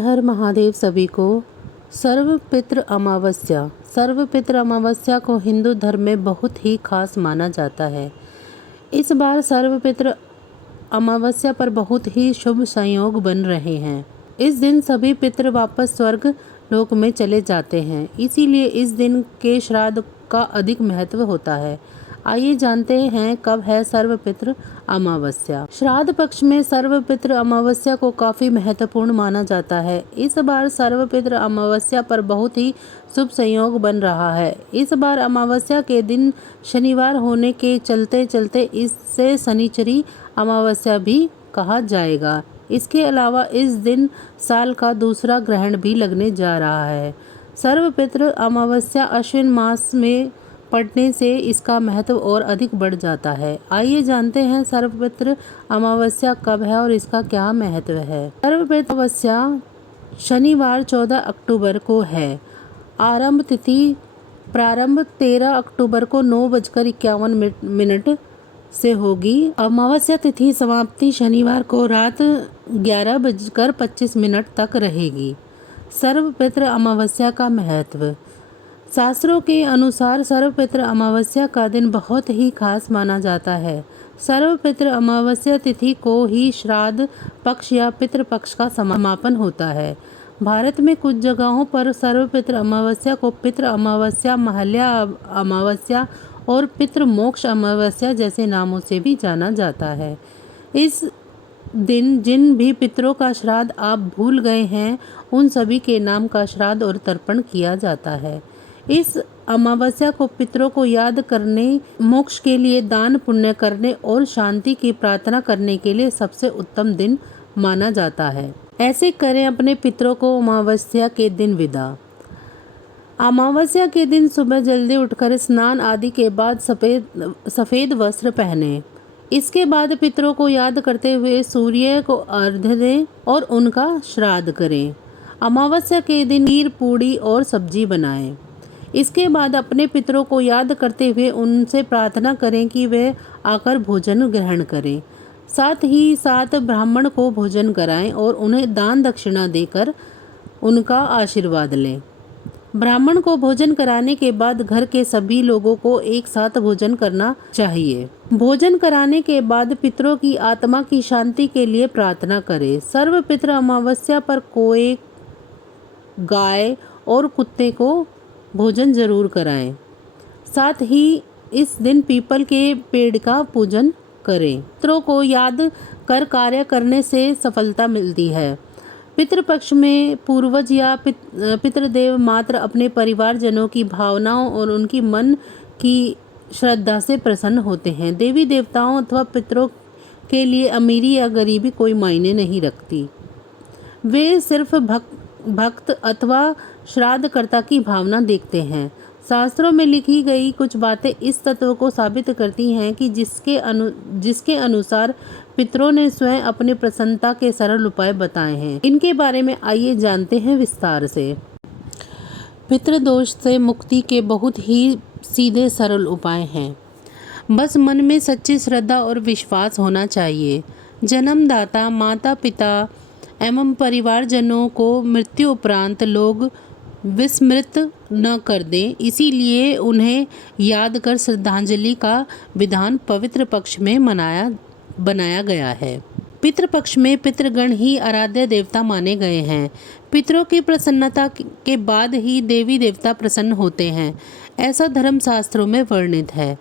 हर महादेव सभी को। सर्वपितृ अमावस्या। सर्वपितृ अमावस्या को हिंदू धर्म में बहुत ही खास माना जाता है। इस बार सर्वपितृ अमावस्या पर बहुत ही शुभ संयोग बन रहे हैं। इस दिन सभी पितृ वापस स्वर्ग लोक में चले जाते हैं, इसीलिए इस दिन के श्राद्ध का अधिक महत्व होता है। आइए जानते हैं कब है सर्वपितृ अमावस्या। श्राद्ध पक्ष में सर्वपितृ अमावस्या को काफी महत्वपूर्ण माना जाता है। इस बार सर्वपितृ अमावस्या पर बहुत ही शुभ संयोग बन रहा है। इस बार अमावस्या के दिन शनिवार होने के चलते इससे शनिचरी अमावस्या भी कहा जाएगा। इसके अलावा इस दिन साल का दूसरा ग्रहण भी लगने जा रहा है। सर्वपितृ अमावस्या अश्विन मास में पड़ने से इसका महत्व और अधिक बढ़ जाता है। आइए जानते हैं सर्वपितृ अमावस्या कब है और इसका क्या महत्व है। सर्वपितृ अमावस्या शनिवार 14 अक्टूबर को है। आरंभ तिथि प्रारंभ 13 अक्टूबर को 9:51 से होगी। अमावस्या तिथि समाप्ति शनिवार को रात 11:25 तक रहेगी। सर्वपितृ अमावस्या का महत्व। शास्त्रों के अनुसार सर्वपितृ अमावस्या का दिन बहुत ही खास माना जाता है। सर्वपितृ अमावस्या तिथि को ही श्राद्ध पक्ष या पितृपक्ष का समापन होता है। भारत में कुछ जगहों पर सर्वपितृ अमावस्या को पितृ अमावस्या, महालया अमावस्या और पितृ मोक्ष अमावस्या जैसे नामों से भी जाना जाता है। इस दिन जिन भी पितरों का श्राद्ध आप भूल गए हैं, उन सभी के नाम का श्राद्ध और तर्पण किया जाता है। इस अमावस्या को पितरों को याद करने, मोक्ष के लिए दान पुण्य करने और शांति की प्रार्थना करने के लिए सबसे उत्तम दिन माना जाता है। ऐसे करें अपने पितरों को अमावस्या के दिन विदा। अमावस्या के दिन सुबह जल्दी उठकर स्नान आदि के बाद सफ़ेद वस्त्र पहने। इसके बाद पितरों को याद करते हुए सूर्य को अर्घ्य दें और उनका श्राद्ध करें। अमावस्या के दिन खीर, पूड़ी और सब्जी बनाएं। इसके बाद अपने पितरों को याद करते हुए उनसे प्रार्थना करें कि वे आकर भोजन ग्रहण करें। साथ ही साथ ब्राह्मण को भोजन कराएं और उन्हें दान दक्षिणा देकर उनका आशीर्वाद लें। ब्राह्मण को भोजन कराने के बाद घर के सभी लोगों को एक साथ भोजन करना चाहिए। भोजन कराने के बाद पितरों की आत्मा की शांति के लिए प्रार्थना करें। सर्वपितृ अमावस्या पर कोए, गाय और कुत्ते को भोजन जरूर कराएं। साथ ही इस दिन पीपल के पेड़ का पूजन करें। पितरों को याद कर कार्य करने से सफलता मिलती है। पितृपक्ष में पूर्वज या पितृदेव मात्र अपने परिवारजनों की भावनाओं और उनकी मन की श्रद्धा से प्रसन्न होते हैं। देवी देवताओं अथवा पितरों के लिए अमीरी या गरीबी कोई मायने नहीं रखती। वे सिर्फ भक्त अथवा श्राद्धकर्ता की भावना देखते हैं। शास्त्रों में लिखी गई कुछ बातें इस तत्व को साबित करती हैं कि जिसके अनुसार पितरों ने स्वयं अपनी प्रसन्नता के सरल उपाय बताए हैं। इनके बारे में आइए जानते हैं विस्तार से। पितृदोष से मुक्ति के बहुत ही सीधे सरल उपाय हैं। बस मन में सच्ची श्रद्धा और विश्वास होना चाहिए। जन्मदाता, माता पिता एवं परिवारजनों को मृत्यु उपरांत लोग विस्मृत न कर दें, इसीलिए उन्हें याद कर श्रद्धांजलि का विधान पवित्र पक्ष में बनाया गया है। पितृपक्ष में पितृगण ही आराध्य देवता माने गए हैं। पितरों की प्रसन्नता के बाद ही देवी देवता प्रसन्न होते हैं, ऐसा धर्म शास्त्रों में वर्णित है।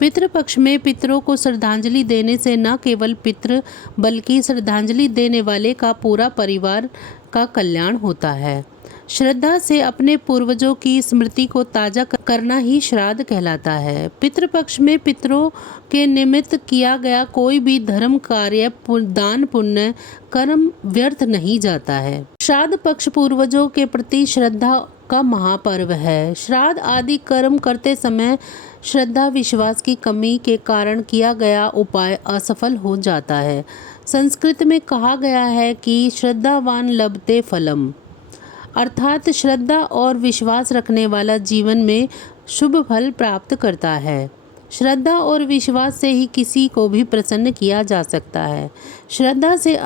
पितृपक्ष में पितरों को श्रद्धांजलि देने से न केवल पितृ बल्कि श्रद्धांजलि देने वाले का पूरा परिवार का कल्याण होता है। श्रद्धा से अपने पूर्वजों की स्मृति को ताजा करना ही श्राद्ध कहलाता है। पितृपक्ष में पितरों के निमित्त किया गया कोई भी धर्म कार्य, दान पुण्य कर्म व्यर्थ नहीं जाता है। श्राद्ध पक्ष पूर्वजों के प्रति श्रद्धा का महापर्व है। श्राद्ध आदि कर्म करते समय श्रद्धा विश्वास की कमी के कारण किया गया उपाय असफल हो जाता है। संस्कृत में कहा गया है कि श्रद्धावान लभते फलम, अर्थात श्रद्धा और विश्वास रखने वाला जीवन में शुभ फल प्राप्त करता है। श्रद्धा और विश्वास से ही किसी को भी प्रसन्न किया जा सकता है। श्रद्धा से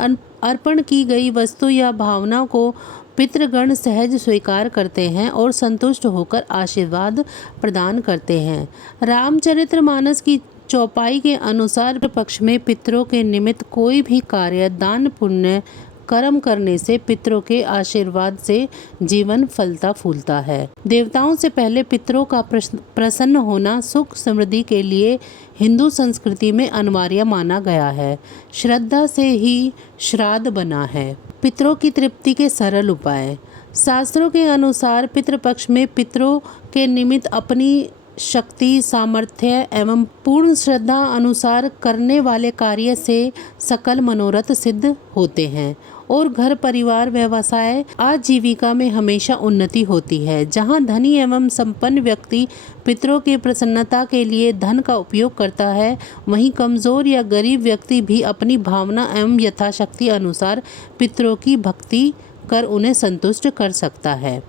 अर्पण की गई वस्तु या भावना को पितृगण सहज स्वीकार करते हैं और संतुष्ट होकर आशीर्वाद प्रदान करते हैं। रामचरितमानस की चौपाई के अनुसार पक्ष में पितरों के निमित्त कोई भी कार्य, दान, पुण्य कर्म करने से पितरों के आशीर्वाद से जीवन फलता फूलता है। देवताओं से पहले पितरों का प्रसन्न होना सुख समृद्धि के लिए हिंदू संस्कृति में अनिवार्य माना गया है। श्रद्धा से ही श्राद्ध बना है। पितरों की तृप्ति के सरल उपाय। शास्त्रों के अनुसार पितृपक्ष में पितरों के निमित्त अपनी शक्ति, सामर्थ्य एवं पूर्ण श्रद्धा अनुसार करने वाले कार्य से सकल मनोरथ सिद्ध होते हैं और घर परिवार, व्यवसाय, आजीविका में हमेशा उन्नति होती है। जहां धनी एवं संपन्न व्यक्ति पितरों की प्रसन्नता के लिए धन का उपयोग करता है, वहीं कमजोर या गरीब व्यक्ति भी अपनी भावना एवं यथाशक्ति अनुसार पितरों की भक्ति कर उन्हें संतुष्ट कर सकता है।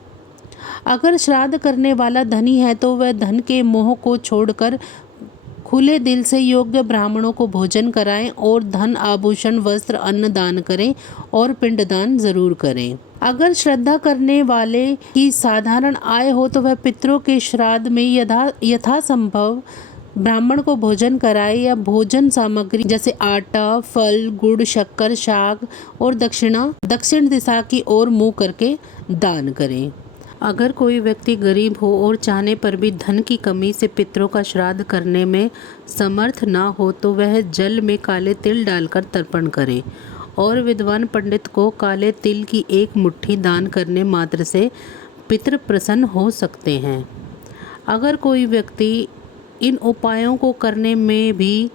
अगर श्राद्ध करने वाला धनी है तो वह धन के मोह को छोड़कर खुले दिल से योग्य ब्राह्मणों को भोजन कराएं और धन, आभूषण, वस्त्र, अन्न दान करें और पिंडदान जरूर करें। अगर श्रद्धा करने वाले की साधारण आय हो तो वह पितरों के श्राद्ध में यथासंभव ब्राह्मण को भोजन कराए या भोजन सामग्री जैसे आटा, फल, गुड़, शक्कर, शाक और दक्षिण दिशा की ओर मुंह करके दान करें। अगर कोई व्यक्ति गरीब हो और चाहने पर भी धन की कमी से पितरों का श्राद्ध करने में समर्थ ना हो तो वह जल में काले तिल डालकर तर्पण करे और विद्वान पंडित को काले तिल की एक मुट्ठी दान करने मात्र से पितृ प्रसन्न हो सकते हैं। अगर कोई व्यक्ति इन उपायों को करने में भी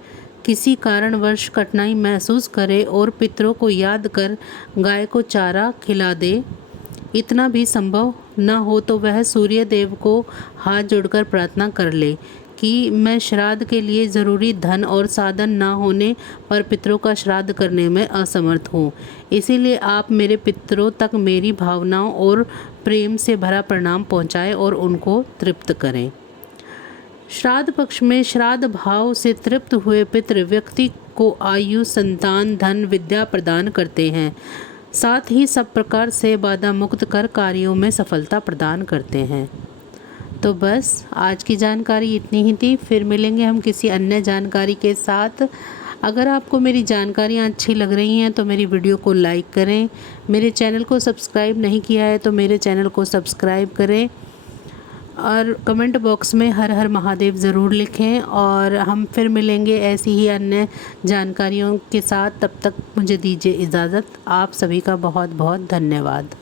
किसी कारणवश कठिनाई महसूस करे और पितरों को याद कर गाय को चारा खिला दे, इतना भी संभव न हो तो वह सूर्य देव को हाथ जोड़कर प्रार्थना कर ले कि मैं श्राद्ध के लिए ज़रूरी धन और साधन न होने पर पितरों का श्राद्ध करने में असमर्थ हूँ, इसीलिए आप मेरे पितरों तक मेरी भावनाओं और प्रेम से भरा प्रणाम पहुँचाएं और उनको तृप्त करें। श्राद्ध पक्ष में श्राद्ध भाव से तृप्त हुए पितृ व्यक्ति को आयु, संतान, धन, विद्या प्रदान करते हैं, साथ ही सब प्रकार से बाधा मुक्त कर कार्यों में सफलता प्रदान करते हैं। तो बस आज की जानकारी इतनी ही थी। फिर मिलेंगे हम किसी अन्य जानकारी के साथ। अगर आपको मेरी जानकारियाँ अच्छी लग रही हैं तो मेरी वीडियो को लाइक करें। मेरे चैनल को सब्सक्राइब नहीं किया है तो मेरे चैनल को सब्सक्राइब करें और कमेंट बॉक्स में हर हर महादेव ज़रूर लिखें। और हम फिर मिलेंगे ऐसी ही अन्य जानकारियों के साथ। तब तक मुझे दीजिए इजाज़त। आप सभी का बहुत बहुत धन्यवाद।